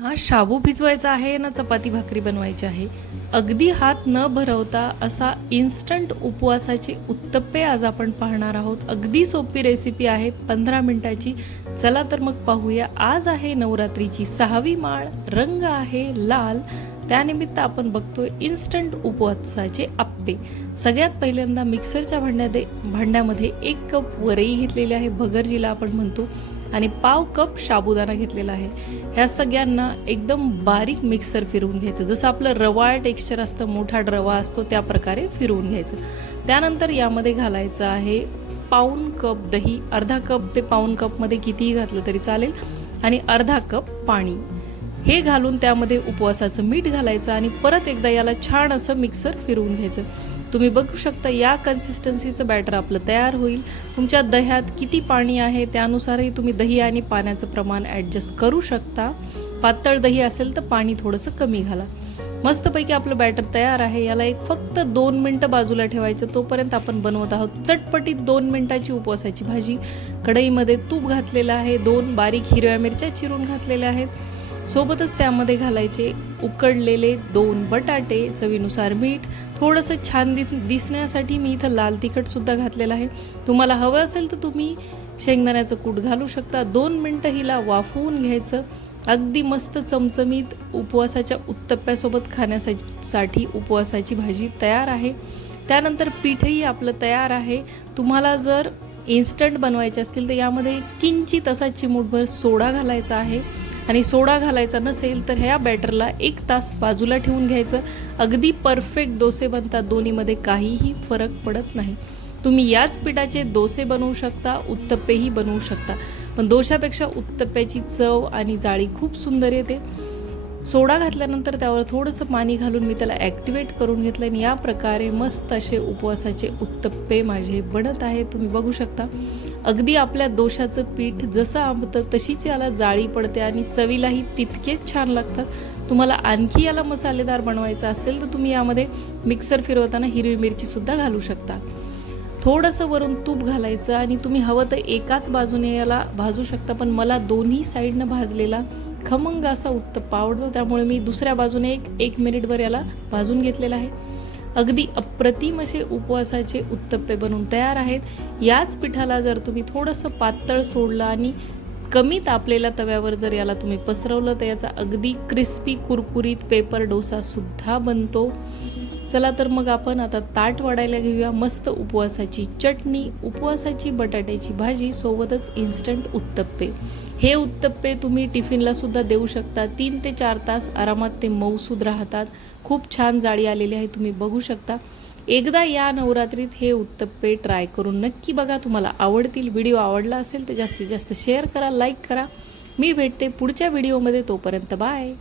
हा शाबू भिजवायचा आहे ना चपाती भाकरी बनवायची आहे. अगदी हात न भरवता असा इन्स्टंट उपवासाचे उत्तप्पे आज आपण पाहणार आहोत. अगदी सोपी रेसिपी आहे. पंधरा मिनिटाची. चला तर मग पाहूया. आज आहे नवरात्रीची सहावी माळ. रंग आहे लाल. त्यानिमित्त आपण बघतोय इन्स्टंट उपवासाचे आप्पे. सगळ्यात पहिल्यांदा मिक्सरच्या भांड्यादे भांड्यामध्ये एक कप वरई घेतलेली आहे भगरजीला आपण म्हणतो आणि पाव कप साबुदाणा घेतलेला आहे. ह्या सगळ्यांना एकदम बारीक मिक्सर फिरवून घ्यायचं. जसं आपलं रवाळ टेक्स्चर असतं मोठा रवा असतो त्या प्रकारे फिरवून घ्यायचं. त्यानंतर यामध्ये घालायचं आहे पाऊन कप दही अर्धा कप ते पाऊन कपमध्ये कितीही घातलं तरी चालेल आणि अर्धा कप पाणी. हे घालून त्यामध्ये उपवासाचं मीठ घालायचं आणि परत एकदा याला छान असं मिक्सर फिरवून घ्यायचं. तुम्ही बघू शकता या कन्सिस्टन्सीचं बॅटर आपलं तयार होईल. तुमच्या दह्यात किती पाणी आहे त्यानुसारही तुम्ही दही आणि पाण्याचं प्रमाण ॲडजस्ट करू शकता. पातळ दही असेल तर पाणी थोडंसं कमी घाला. मस्तपैकी आपलं बॅटर तयार आहे. याला एक फक्त दोन मिनटं बाजूला ठेवायचं. तोपर्यंत आपण बनवत आहोत चटपटीत दोन मिनटाची उपवासाची भाजी. कढईमध्ये तूप घातलेलं आहे. दोन बारीक हिरव्या मिरच्या चिरून घातलेल्या आहेत. सोबतच त्यामध्ये घालायचे उकडलेले दोन बटाटे चवीनुसार मीठ थोडंसं छान दि दिसण्यासाठी मी इथं लाल तिखटसुद्धा घातलेलं आहे. तुम्हाला हवं असेल तर तुम्ही शेंगदाण्याचं कूट घालू शकता. दोन मिनटं हिला वाफवून घ्यायचं. अगदी मस्त चमचमीत उपवासाच्या उत्तप्प्यासोबत खाण्यासाठी उपवासाची भाजी तयार आहे. त्यानंतर पीठही आपलं तयार आहे. तुम्हाला जर इन्स्टंट बनवायचे असतील तर यामध्ये किंचित असा चिमूटभर सोडा घालायचा आहे. आणि सोडा घालायचा नसेल तर ह्या बॅटरला एक तास बाजूला ठेवून घ्यायचं. अगदी परफेक्ट डोसे बनतात दोन्हीमध्ये काहीही फरक पडत नाही. तुम्ही याच पिठाचे डोसे बनवू शकता उत्तप्पेही बनवू शकता. पण दोशापेक्षा उत्तप्प्याची चव आणि जाळी खूप सुंदर येते. सोडा घातल्यानंतर त्यावर थोडंसं पाणी घालून मी त्याला ॲक्टिवेट करून घेतलं आणि या प्रकारे मस्त असे उपवासाचे उत्तप्पे माझे बनत आहे तुम्ही बघू शकता. अगदी आपल्या दोशाचं पीठ जसं आंबतं तशीच याला जाळी पडते आणि चवीलाही तितकेच छान लागतात. तुम्हाला आणखी याला मसालेदार बनवायचं असेल तर तुम्ही यामध्ये मिक्सर फिरवताना हिरवी मिरचीसुद्धा घालू शकता. थोडंसं वरून तूप घालायचं आणि तुम्ही हवं तर एकाच बाजूने याला भाजू शकता पण मला दोन्ही साईडनं भाजलेला खमंग असा उत्तप्पा आवडतो. त्यामुळे मी दुसऱ्या बाजूने एक एक मिनिटभर याला भाजून घेतलेला आहे. अगदी अप्रतिम असे उपवासाचे उत्तप्पे बनवून तयार आहेत. याच पिठाला जर तुम्ही थोडंसं पातळ सोडलं आणि कमी तापलेल्या तव्यावर जर याला तुम्ही पसरवलं तर याचा अगदी क्रिस्पी कुरकुरीत पेपर डोसा सुद्धा बनतो. चला तर मग आपण आता ताट वाढायला घेऊया मस्त उपवासाची चटणी उपवासाची बटाट्याची भाजी सोबतच इन्स्टंट उत्तप्पे. हे उत्तप्पे तुम्ही टिफिनला सुद्धा देऊ शकता. तीन ते चार तास आरामात ते मऊसूद राहतात. खूप छान जाळी आलेली आहे तुम्ही बघू शकता. एकदा या नवरात्रीत हे उत्तप्पे ट्राय करून नक्की बघा. तुम्हाला आवडतील व्हिडिओ आवडला असेल तर जास्तीत जास्त शेअर करा लाईक करा. मी भेटते पुढच्या व्हिडिओमध्ये तोपर्यंत बाय